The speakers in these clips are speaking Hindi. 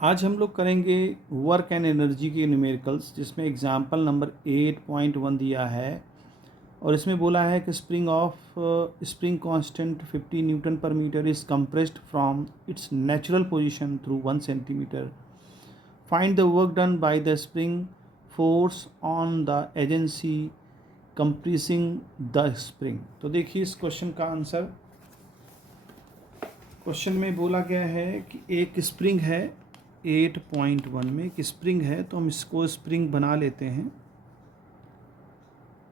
आज हम लोग करेंगे वर्क एंड एनर्जी के न्यूमेरिकल्स, जिसमें एग्जाम्पल नंबर 8.1 दिया है और इसमें बोला है कि स्प्रिंग कांस्टेंट 50 न्यूटन पर metre is compressed from its natural position through 1 centimetre. Find the work done by the spring force on the agency compressing the spring. तो देखिए इस क्वेश्चन का आंसर. क्वेश्चन में बोला गया है कि एक स्प्रिंग है 8.1 में एक स्प्रिंग है, तो हम इसको स्प्रिंग बना लेते हैं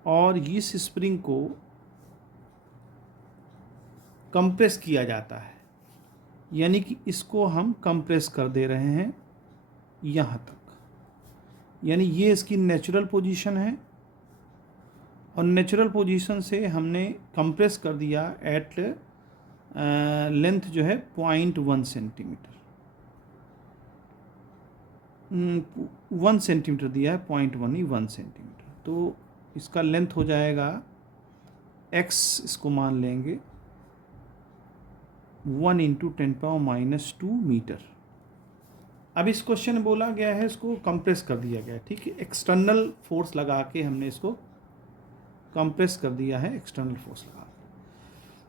और इस स्प्रिंग को कंप्रेस किया जाता है, यानी कि इसको हम कंप्रेस कर दे रहे हैं यहाँ तक. यानी ये इसकी नेचुरल पोजीशन है और नेचुरल पोजीशन से हमने कंप्रेस कर दिया एट लेंथ जो है 0.1 सेंटीमीटर. 1 सेंटीमीटर दिया है, 0.1 ही 1 सेंटीमीटर. तो इसका लेंथ हो जाएगा x, इसको मान लेंगे 1 × 10⁻² मीटर. अब इस क्वेश्चन में बोला गया है इसको कंप्रेस कर दिया गया है. ठीक है, एक्सटर्नल फोर्स लगा के हमने इसको कंप्रेस कर दिया है, एक्सटर्नल फोर्स लगा के.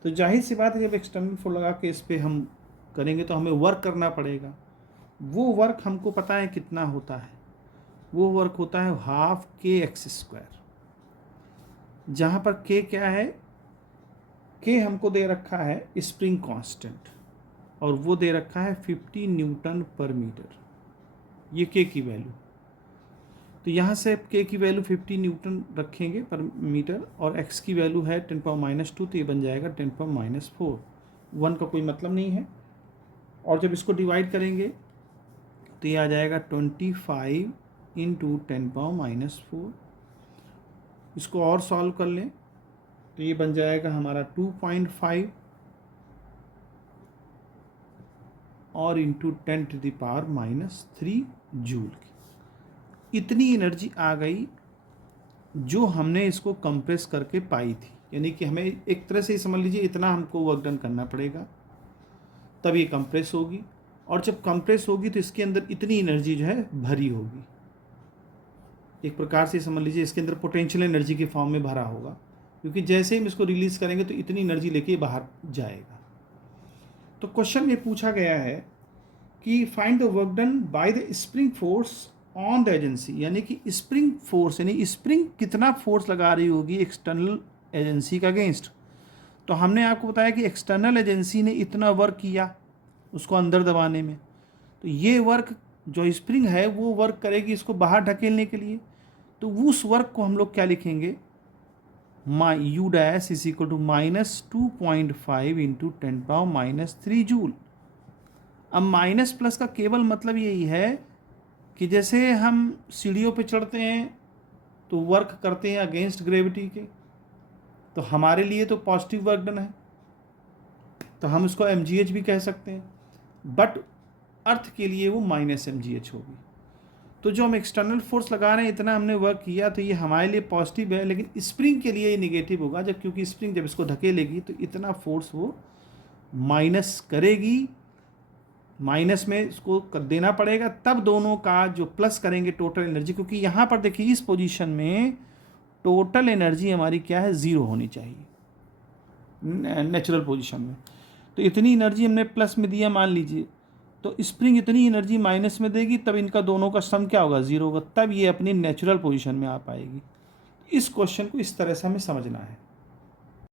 तो जाहिर सी बात है जब एक्सटर्नल फोर्स लगा के इस पर हम करेंगे तो हमें वर्क करना पड़ेगा. वो वर्क हमको पता है कितना होता है. वो वर्क होता है हाफ kx², जहाँ पर k क्या है, k हमको दे रखा है स्प्रिंग कांस्टेंट और वो दे रखा है 50 न्यूटन पर मीटर. ये k की वैल्यू. तो यहाँ से k की वैल्यू 50 न्यूटन रखेंगे पर मीटर और x की वैल्यू है 10⁻², तो ये बन जाएगा 10⁻⁴. 1 का कोई मतलब नहीं है. और जब इसको डिवाइड करेंगे तो ये आ जाएगा 25 × 10⁻⁴. इसको और सॉल्व कर लें तो ये बन जाएगा हमारा 2.5 और इंटू 10⁻³ जूल की. इतनी एनर्जी आ गई जो हमने इसको कंप्रेस करके पाई थी. यानी कि हमें एक तरह से समझ लीजिए इतना हमको वर्क डन करना पड़ेगा तब ये कंप्रेस होगी, और जब कंप्रेस होगी तो इसके अंदर इतनी एनर्जी जो है भरी होगी. एक प्रकार से समझ लीजिए इसके अंदर पोटेंशियल एनर्जी के फॉर्म में भरा होगा, क्योंकि जैसे ही हम इसको रिलीज़ करेंगे तो इतनी एनर्जी लेके बाहर जाएगा. तो क्वेश्चन में पूछा गया है कि find the work done by the spring force on the agency. यानी कि स्प्रिंग फोर्स, यानी स्प्रिंग कितना फोर्स लगा रही होगी एक्सटर्नल एजेंसी का अगेंस्ट. तो हमने आपको बताया कि एक्सटर्नल एजेंसी ने इतना वर्क किया उसको अंदर दबाने में, तो ये वर्क जो स्प्रिंग है वो वर्क करेगी इसको बाहर ढकेलने के लिए. तो उस वर्क को हम लोग क्या लिखेंगे, U dash is equal to -2.5 × 10⁻³ joule. अब माइनस प्लस का केवल मतलब यही है कि जैसे हम सीढ़ियों पे चढ़ते हैं तो वर्क करते हैं अगेंस्ट ग्रेविटी के, तो हमारे लिए तो पॉजिटिव वर्क डन है, तो हम इसको mgh भी कह सकते हैं, बट अर्थ के लिए वो -mgh होगी. तो जो हम एक्सटर्नल फोर्स लगा रहे हैं इतना हमने वर्क किया तो ये हमारे लिए पॉजिटिव है, लेकिन स्प्रिंग के लिए ये निगेटिव होगा, जब क्योंकि स्प्रिंग जब इसको ढकेलेगी तो इतना फोर्स वो माइनस करेगी. माइनस में इसको कर देना पड़ेगा, तब दोनों का जो प्लस करेंगे टोटल एनर्जी, क्योंकि यहाँ पर देखिए इस पोजीशन में टोटल एनर्जी हमारी क्या है, 0 होनी चाहिए नेचुरल पोजीशन में. तो इतनी एनर्जी हमने प्लस में दिया मान लीजिए, तो स्प्रिंग इतनी एनर्जी माइनस में देगी, तब इनका दोनों का सम क्या होगा, 0 होगा, तब ये अपनी नेचुरल पोजीशन में आ पाएगी. इस क्वेश्चन को इस तरह से हमें समझना है.